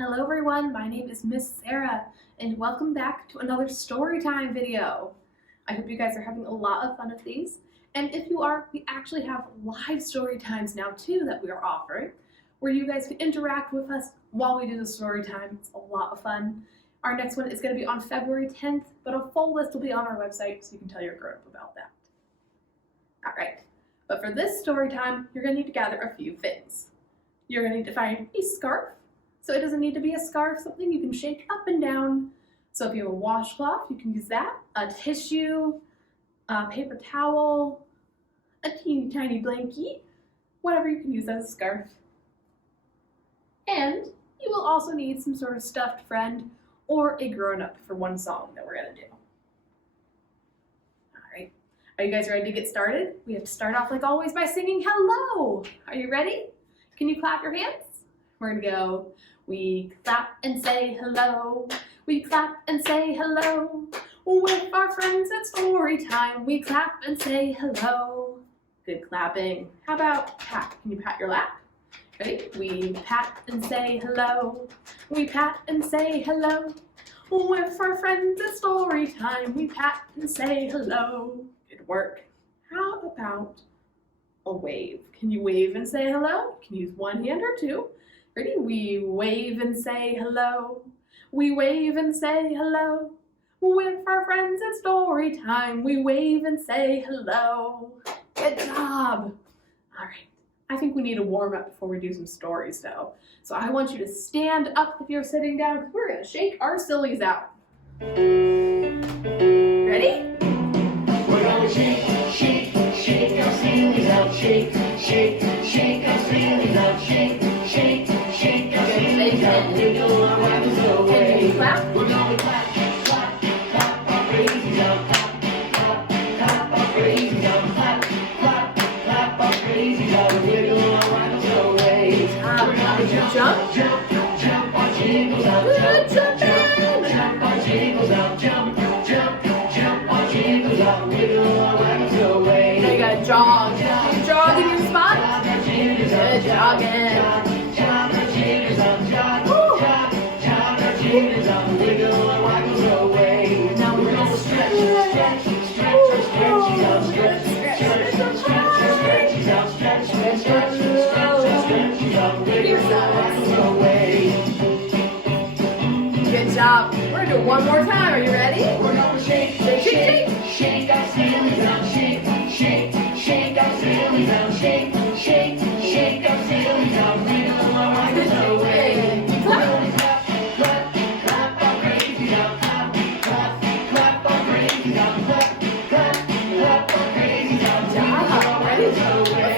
Hello everyone, my name is Miss Sarah, and welcome back to another Storytime video. I hope you guys are having a lot of fun with these, and if you are, we actually have live story times now too that we are offering, where you guys can interact with us while we do the story time. It's a lot of fun. Our next one is going to be on February 10th, but a full list will be on our website so you can tell your grown-up about that. Alright, but for this story time, you're going to need to gather a few things. You're going to need to find a scarf. So it doesn't need to be a scarf, something you can shake up and down. So if you have a washcloth, you can use that, a tissue, a paper towel, a teeny tiny blankie, whatever you can use as a scarf. And you will also need some sort of stuffed friend or a grown-up for one song that we're gonna do. All right, are you guys ready to get started? We have to start off like always by singing hello. Are you ready? Can you clap your hands? We're gonna go. We clap and say hello. We clap and say hello. With our friends at story time, we clap and say hello. Good clapping. How about pat? Can you pat your lap? Ready? We pat and say hello. We pat and say hello. With our friends at story time, we pat and say hello. Good work. How about a wave? Can you wave and say hello? You can use one hand or two. Ready? We wave and say hello. We wave and say hello. With our friends at story time, we wave and say hello. Good job. All right. I think we need a warm up before we do some stories though. So I want you to stand up if you're sitting down because we're going to shake our sillies out. Ready? We're gonna shake, shake, shake our sillies out. Shake, shake, shake our sillies out. Shake, shake, shake our sillies out. Wiggle our rabbits away. Can you clap? We're gonna clap, clap, clap our crazies out. Clap, clap, clap our crazies out. Clap, clap, clap our crazies out. Wiggle our rabbits away. We're gonna jump, jump, jump our jiggles out. Good Jump, jumping. jump our jiggles out. Jump, jump, jump our jiggles out. Wiggle our rabbits away. Now you gotta jog. Can you jog in your spot? Good jogging. Now we're gonna stretch. Good job. We're gonna do it one more time. Are you ready? We're gonna shake, shake, shake our sillies out. Shake, shake, shake our sillies out. Shake, shake, shake our sillies out. Wiggle our rabbits away. We're gonna clap, clap, clap our crazies out. Clap, clap, clap our crazies out. Clap, clap, clap our crazies out. Wiggle our rabbits away.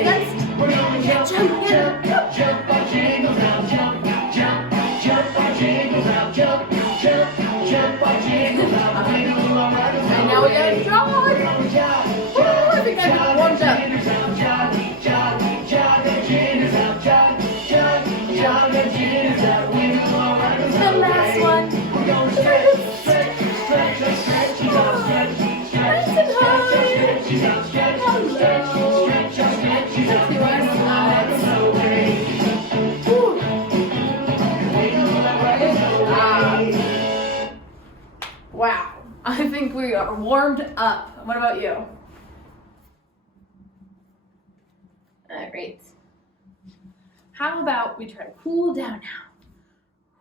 We're gonna jump, jump, jump our jiggles out. Jump, jump, jump our jiggles out. Jump, jump, jump our jiggles out. Wiggle our rabbits away. And now we gotta jog. Woo, I think I got warmed up. The last one. We're gonna stretch, stretch, stretch, stretch, Nice and high. Wow, I think we are warmed up. What about you? All right. How about we try to cool down now?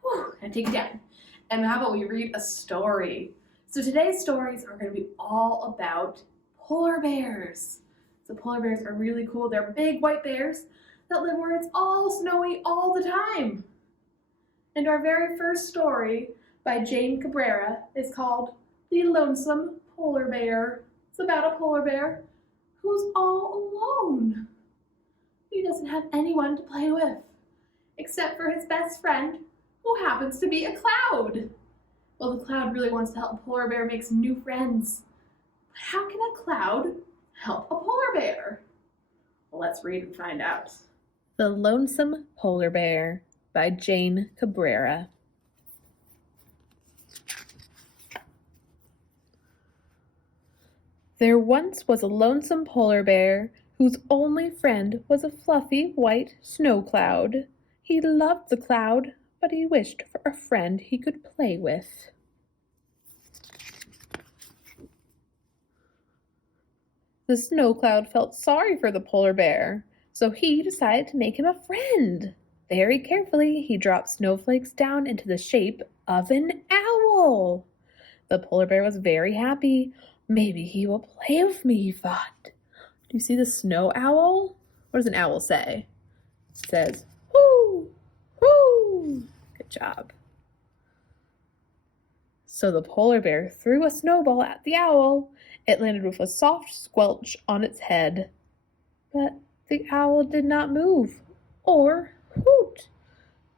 Whew, and take it down. And how about we read a story? So today's stories are going to be all about polar bears. So polar bears are really cool. They're big white bears that live where it's all snowy all the time. And our very first story by Jane Cabrera is called The Lonesome Polar Bear. It's about a polar bear who's all alone. He doesn't have anyone to play with, except for his best friend, who happens to be a cloud. Well, the cloud really wants to help a polar bear make some new friends. But how can a cloud help a polar bear? Well, let's read and find out. The Lonesome Polar Bear by Jane Cabrera. There once was a lonesome polar bear whose only friend was a fluffy white snow cloud. He loved the cloud, but he wished for a friend he could play with. The snow cloud felt sorry for the polar bear, so he decided to make him a friend. Very carefully, he dropped snowflakes down into the shape of an owl. The polar bear was very happy. Maybe he will play with me, he thought. Do you see the snow owl? What does an owl say? It says, whoo, whoo. Good job. So the polar bear threw a snowball at the owl. It landed with a soft squelch on its head. But the owl did not move or hoot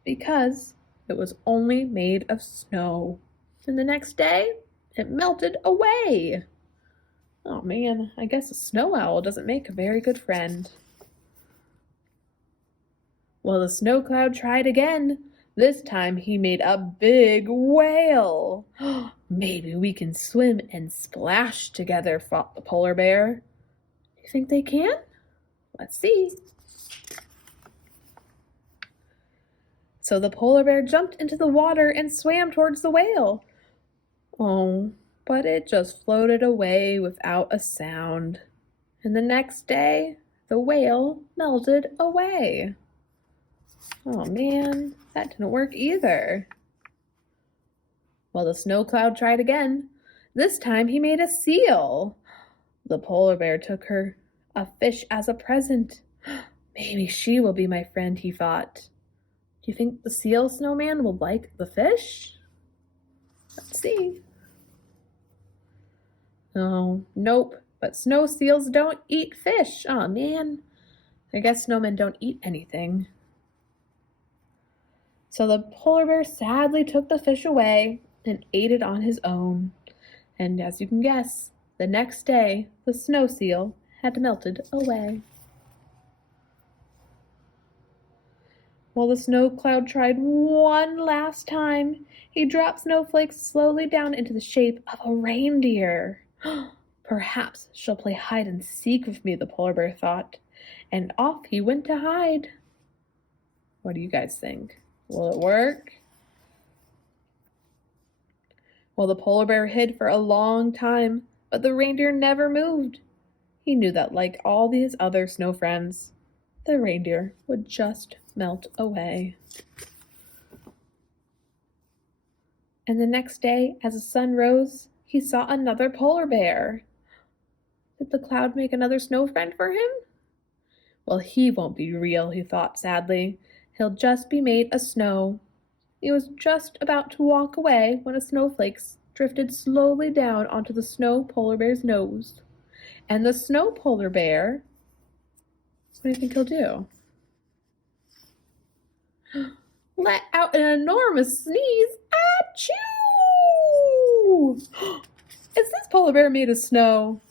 because it was only made of snow. And the next day, it melted away. Oh man, I guess a snow owl doesn't make a very good friend. Well, the snow cloud tried again. This time he made a big whale. Maybe we can swim and splash together, thought the polar bear. You think they can? Let's see. So the polar bear jumped into the water and swam towards the whale. Oh, but it just floated away without a sound. And the next day, the whale melted away. Oh man, that didn't work either. Well, the snow cloud tried again. This time he made a seal. The polar bear took her a fish as a present. Maybe she will be my friend, he thought. Do you think the seal snowman will like the fish? Let's see. Oh, nope. But snow seals don't eat fish. Oh man. I guess snowmen don't eat anything. So the polar bear sadly took the fish away and ate it on his own. And as you can guess, the next day the snow seal had melted away. Well, the snow cloud tried one last time. He dropped snowflakes slowly down into the shape of a reindeer. Perhaps she'll play hide and seek with me, the polar bear thought. And off he went to hide. What do you guys think? Will it work? Well, the polar bear hid for a long time, but the reindeer never moved. He knew that, like all his other snow friends, the reindeer would just melt away. And the next day, as the sun rose, he saw another polar bear. Did the cloud make another snow friend for him? Well, he won't be real, he thought sadly. He'll just be made of snow. He was just about to walk away when a snowflake drifted slowly down onto the snow polar bear's nose. And the snow polar bear, what do you think he'll do? Let out an enormous sneeze. Achoo! Is this polar bear made of snow?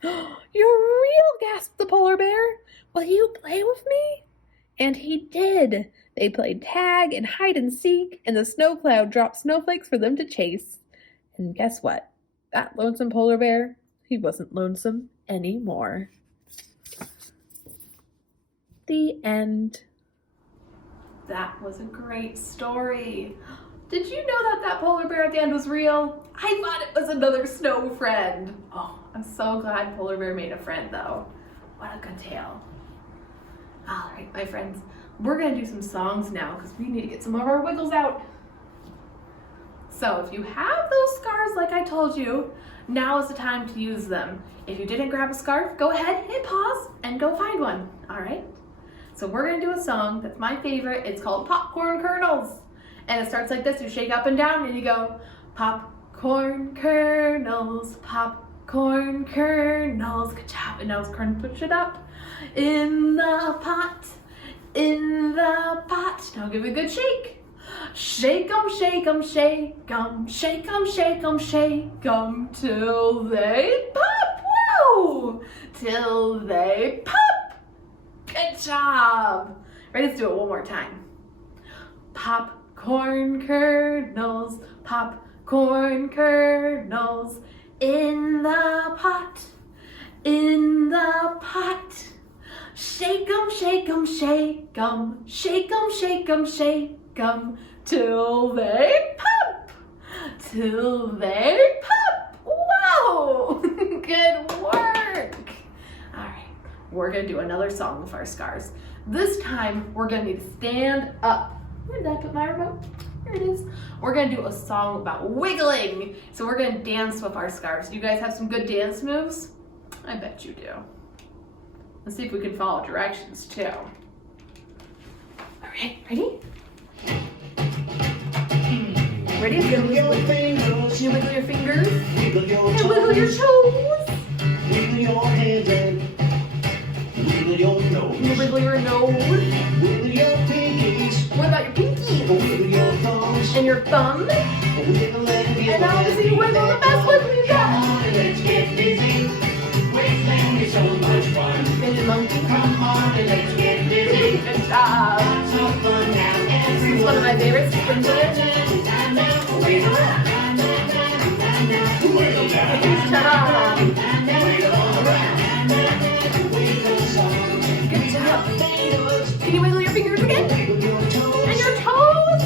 You're real, gasped the polar bear. Will you play with me? And he did. They played tag and hide and seek, and the snow cloud dropped snowflakes for them to chase. And guess what? That lonesome polar bear, he wasn't lonesome anymore. The end. That was a great story. Did you know that polar bear at the end was real? I thought it was another snow friend. Oh, I'm so glad polar bear made a friend though. What a good tale. All right, my friends, we're gonna do some songs now because we need to get some of our wiggles out. So if you have those scarves like I told you, now is the time to use them. If you didn't grab a scarf, go ahead, hit pause, and go find one, all right? So we're gonna do a song that's my favorite. It's called Popcorn Kernels. And it starts like this, you shake up and down and you go, popcorn kernels, popcorn kernels. Good job, and now let's push it up. In the pot, in the pot. Now give it a good shake. Shake 'em, shake 'em, shake 'em, shake 'em, shake 'em, shake 'em till they pop. Whoa! Till they pop. Good job. Ready? Let's do it one more time. Popcorn kernels, popcorn kernels, in the pot, in the pot. Shake 'em, shake 'em, shake 'em, shake 'em, shake 'em, shake 'em till they pop. Till they pop. Whoa! Good work. All right, we're gonna do another song with our scarves. This time, we're gonna need to stand up. Where did I put my remote? Here it is. We're gonna do a song about wiggling. So we're gonna dance with our scarves. Do you guys have some good dance moves? I bet you do. Let's see if we can follow directions too. All right, ready? Ready? Wiggle your fingers. You wiggle your fingers Wiggle your and wiggle your toes. toes. Wiggle your hands and wiggle your You nose. wiggle your nose. Wiggle your pinkies. What about your pinky? Wiggle your thumbs. And your thumb? Wiggle and wiggle. And obviously wiggle the best wiggle you got. Come on and let's get busy. Wiggling is so much fun. And your monkey. Come on and let's get busy. Good job. Lots of fun now, This is one of my favorites. everyone. Wiggle. Wiggle down. Good job. Wiggle all around. Wiggle song. Good job. Fingers. Can you wiggle your fingers again? Wiggle your toes. And your toes?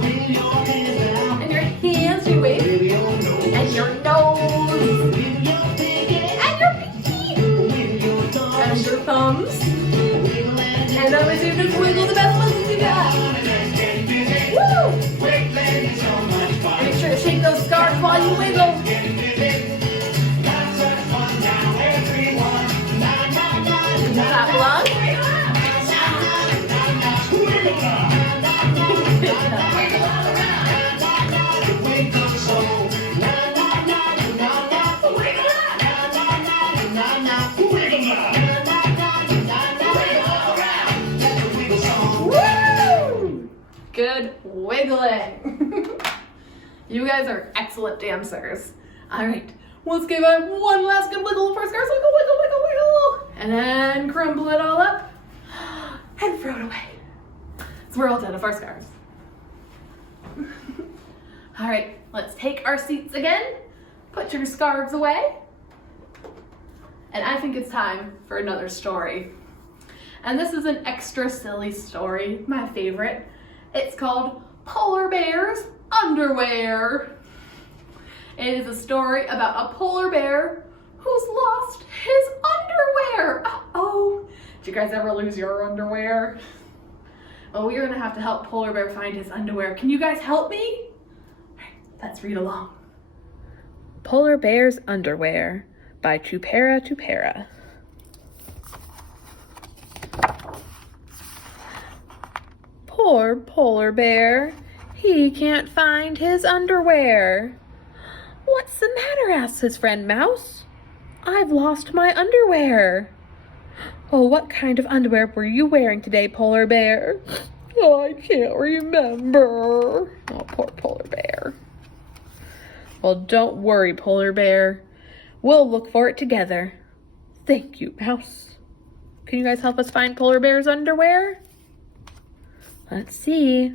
Wiggle your hands now. And your hands, you wave. Wiggle your nose. And your nose. Wiggle your pinky. And your pinky. Wiggle your And thumbs. your thumbs. Wiggle And obviously you just wiggle the best ones you got. let's get busy. Woo! Wiggling is so much fun. Make sure to shake those scarves while you wiggle. Getting busy. Lots of fun now, everyone. Na na na Can you clap along? wiggle so. Na na na na na. Wiggle na na na na na. Wiggle na na na na. Wiggle all around. That's a wiggle song. Woo! Good wiggling. You guys are excellent dancers. All right, let's give it one last good wiggle of our scarves. Wiggle, wiggle, wiggle, wiggle. And then crumble it all up and throw it away. So we're all done with our scarves. All right, let's take our seats again. Put your scarves away. And I think it's time for another story. And this is an extra silly story, my favorite. It's called Polar Bear's Underwear. It is a story about a polar bear who's lost his underwear. Uh-oh. Did you guys ever lose your underwear? Well, we're gonna have to help Polar Bear find his underwear. Can you guys help me? All right, let's read along. Polar Bear's Underwear by Tupera Tupera. Poor polar bear. He can't find his underwear. What's the matter? Asks his friend Mouse. I've lost my underwear. Oh, what kind of underwear were you wearing today, polar bear? Oh, I can't remember. Oh, poor polar bear. Well, don't worry, polar bear. We'll look for it together. Thank you, Mouse. Can you guys help us find polar bear's underwear? Let's see.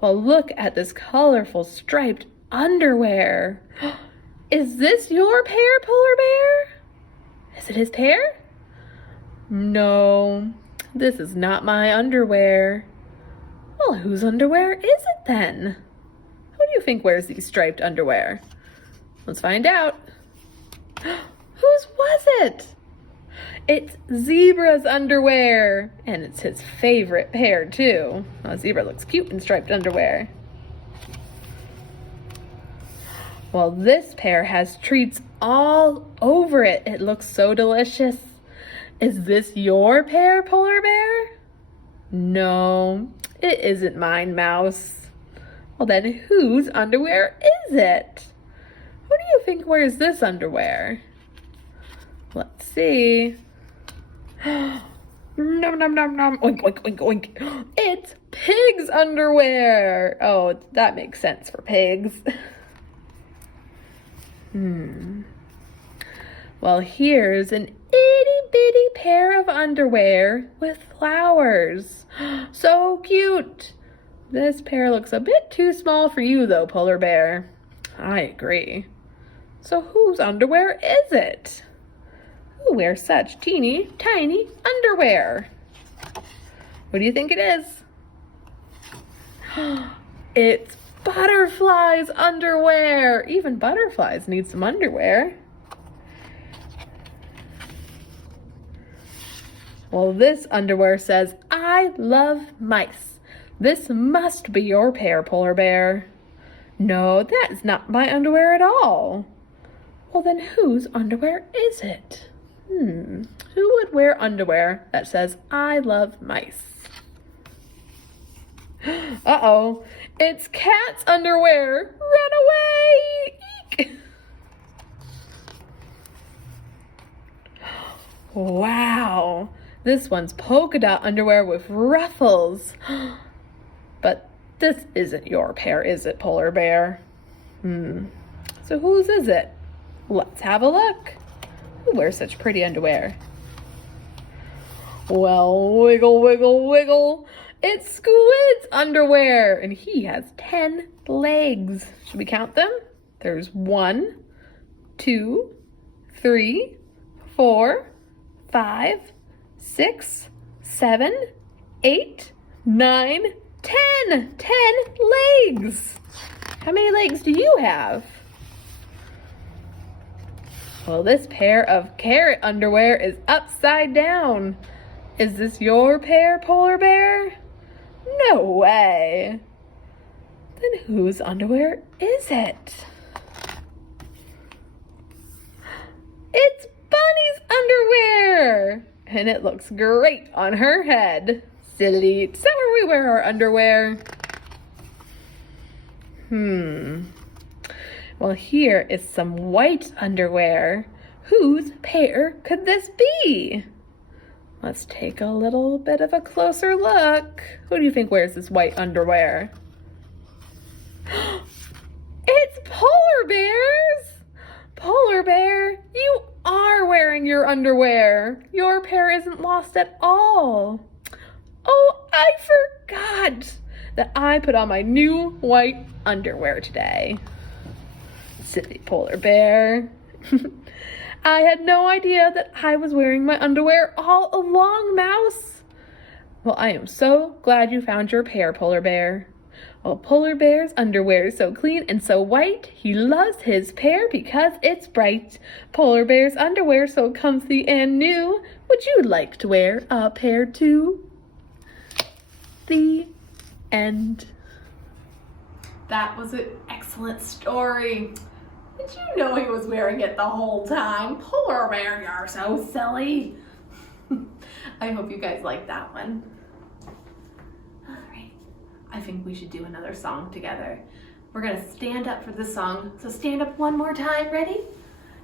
Well, look at this colorful striped underwear. Is this your pair, polar bear? Is it his pair? No, this is not my underwear. Well, whose underwear is it then? Who do you think wears these striped underwear? Let's find out. Whose was it? It's Zebra's underwear, and it's his favorite pair, too. Oh, Zebra looks cute in striped underwear. Well, this pair has treats all over it. It looks so delicious. Is this your pair, polar bear? No, it isn't mine, Mouse. Well, then whose underwear is it? Who do you think wears this underwear? Let's see. Nom nom nom nom. Oink oink oink oink. It's Pig's underwear. Oh, that makes sense for pigs. Well, here's an itty bitty pair of underwear with flowers. So cute. This pair looks a bit too small for you though, polar bear. I agree. So whose underwear is it? Who wears such teeny tiny underwear? What do you think it is? It's Butterfly's underwear. Even butterflies need some underwear. Well, this underwear says, I love mice. This must be your pair, polar bear. No, that is not my underwear at all. Well, then whose underwear is it? Who would wear underwear that says, I love mice? Uh-oh, it's Cat's underwear. Run away! Eek! Wow, this one's polka dot underwear with ruffles. But this isn't your pair, is it, polar bear? So whose is it? Let's have a look. Who wears such pretty underwear? Well, wiggle, wiggle, wiggle. It's Squid's underwear, and he has 10 legs. Should we count them? There's 1, 2, 3, 4, 5, 6, 7, 8, 9, 10. 10 legs. How many legs do you have? Well, this pair of carrot underwear is upside down. Is this your pair, polar bear? No way. Then whose underwear is it? It's Bunny's underwear. And it looks great on her head. Silly. Is that where we wear our underwear? Well, here is some white underwear. Whose pair could this be? Let's take a little bit of a closer look. Who do you think wears this white underwear? It's Polar Bear's! Polar Bear, you are wearing your underwear. Your pair isn't lost at all. Oh, I forgot that I put on my new white underwear today. Silly polar bear. I had no idea that I was wearing my underwear all along, Mouse. Well, I am so glad you found your pair, polar bear. Well, polar bear's underwear is so clean and so white. He loves his pair because it's bright. Polar bear's underwear so comfy and new. Would you like to wear a pair too? The end. That was an excellent story. Did you know he was wearing it the whole time? Polar bear, you're so silly. I hope you guys like that one. All right, I think we should do another song together. We're gonna stand up for this song. So stand up one more time, ready?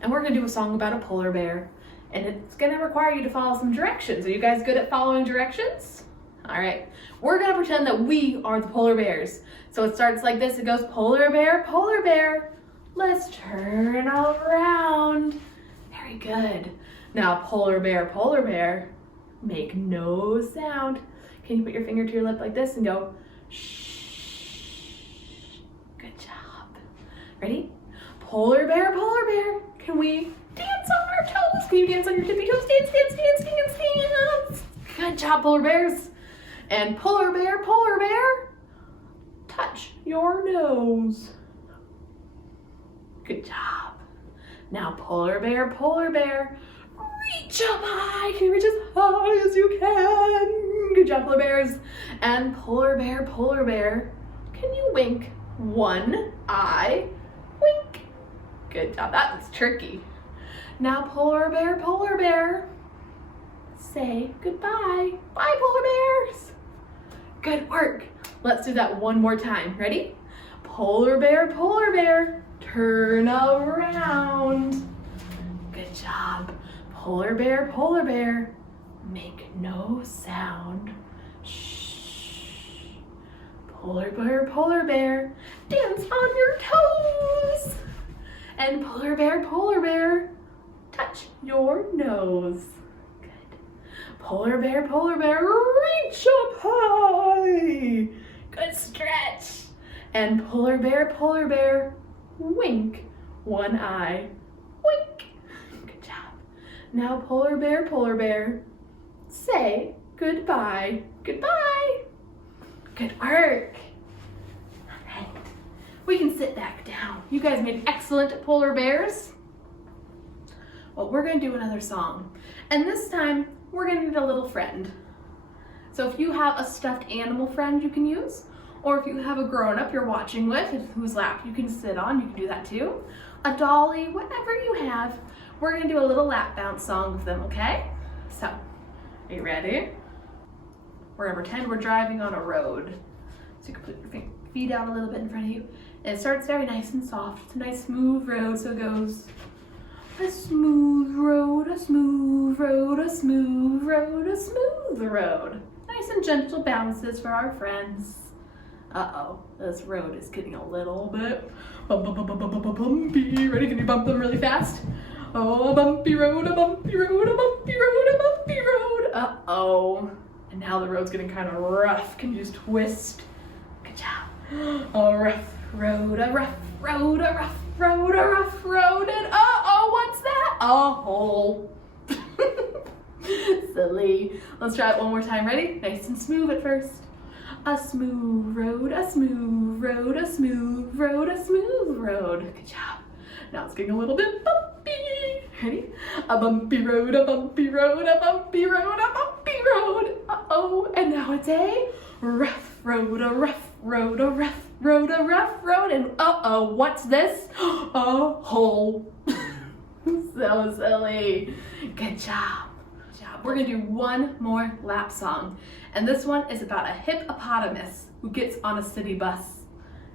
And we're gonna do a song about a polar bear. And it's gonna require you to follow some directions. Are you guys good at following directions? All right, we're gonna pretend that we are the polar bears. So it starts like this, it goes polar bear, let's turn around. Very good. Now polar bear, make no sound. Can you put your finger to your lip like this and go shh? Good job. Ready? Polar bear, can we dance on our toes? Can you dance on your tippy toes? Dance. Good job, polar bears. And polar bear, touch your nose. Good job. Now polar bear, reach up high. Can you reach as high as you can? Good job, polar bears. And polar bear, can you wink one eye? Wink. Good job. That was tricky. Now polar bear, say goodbye. Bye, polar bears. Good work. Let's do that one more time. Ready? Polar bear, turn around. Good job. Polar bear, make no sound. Shh. Polar bear, dance on your toes. And polar bear, touch your nose. Polar bear, reach up high. Good stretch. And polar bear, wink one eye. Wink. Good job. Now polar bear, say goodbye. Goodbye. Good work. We can sit back down. You guys made excellent polar bears. Well, we're gonna do another song. And this time, we're gonna need a little friend. So if you have a stuffed animal friend you can use, or if you have a grown-up you're watching with, whose lap you can sit on, you can do that too. A dolly, whatever you have, we're gonna do a little lap bounce song with them, okay? So, are you ready? We're gonna pretend we're driving on a road. So you can put your feet out a little bit in front of you. And it starts very nice and soft. It's a nice smooth road, so it goes. A smooth road, a smooth road, a smooth road, a smooth road. Nice and gentle bounces for our friends. Uh-oh, this road is getting a little bit bumpy. Ready? Can you bump them really fast? Oh, a bumpy road, a bumpy road, a bumpy road, a bumpy road. Uh-oh. And now the road's getting kind of rough. Can you just twist? Good job. A rough road, a rough road, a rough road, a rough road. And uh-oh, what's that? A hole. Silly. Let's try it one more time. Ready? Nice and smooth at first. A smooth road, a smooth road, a smooth road, a smooth road. Good job. Now it's getting a little bit bumpy. Ready? A bumpy road, a bumpy road, a bumpy road, a bumpy road. Uh-oh. And now it's a rough road, a rough road, a rough road, a rough road. And uh-oh, what's this? A hole. So silly. Good job. Good job. We're gonna do one more lap song. And this one is about a hippopotamus who gets on a city bus.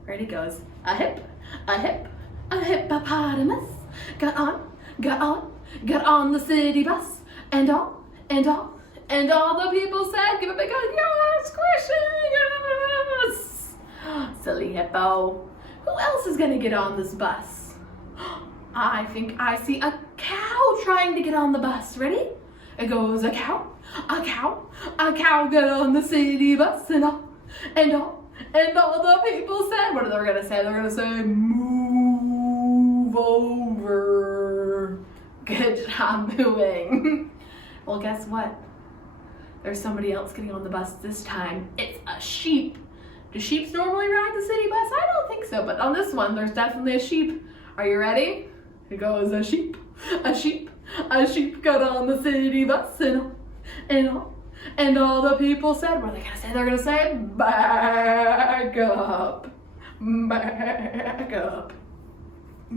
Ready? Goes. A hippopotamus got on the city bus, and all the people said, give a big yes, Christian, yes. Silly hippo. Who else is gonna get on this bus? I think I see a cow trying to get on the bus. Ready? It goes, a cow got on the city bus, and all the people said, what are they gonna say? They're gonna say, move over. Good job moving. Well, guess what? There's somebody else getting on the bus this time. It's a sheep. Do sheep normally ride the city bus? I don't think so, but on this one, there's definitely a sheep. Are you ready? It goes, a sheep got on the city bus, and all the people said, what are they gonna say? They're gonna say, back up.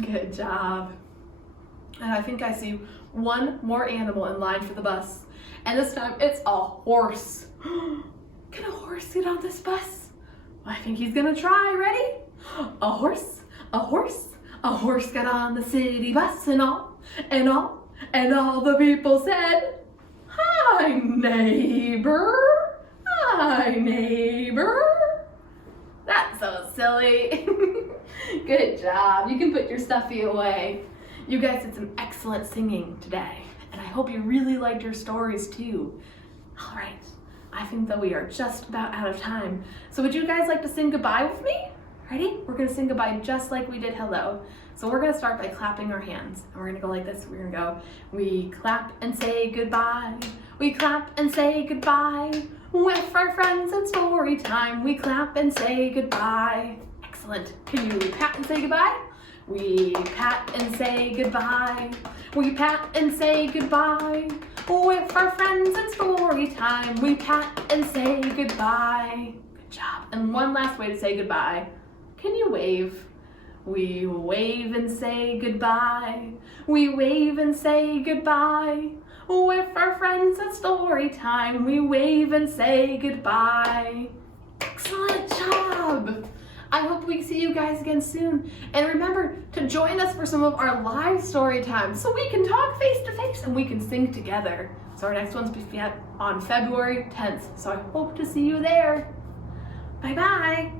Good job. And I think I see one more animal in line for the bus. And this time it's a horse. Can a horse get on this bus? Well, I think he's gonna try. Ready? A horse got on the city bus, and all the people said, hi neighbor. That's so silly. Good job. You can put your stuffy away. You guys did some excellent singing today, and I hope you really liked your stories too. All right, I think that we are just about out of time. So would you guys like to sing goodbye with me? Ready? We're gonna sing goodbye just like we did hello. So we're gonna start by clapping our hands, and we're gonna go like this. We're gonna go, we clap and say goodbye. We clap and say goodbye. With our friends at story time, we clap and say goodbye. Excellent. Can you pat and say goodbye? We pat and say goodbye. We pat and say goodbye. With our friends at story time, we pat and say goodbye. Good job. And one last way to say goodbye. Can you wave? We wave and say goodbye. We wave and say goodbye. With our friends at story time, we wave and say goodbye. Excellent job. I hope we see you guys again soon. And remember to join us for some of our live story time so we can talk face to face and we can sing together. So our next one's on February 10th. So I hope to see you there. Bye-bye.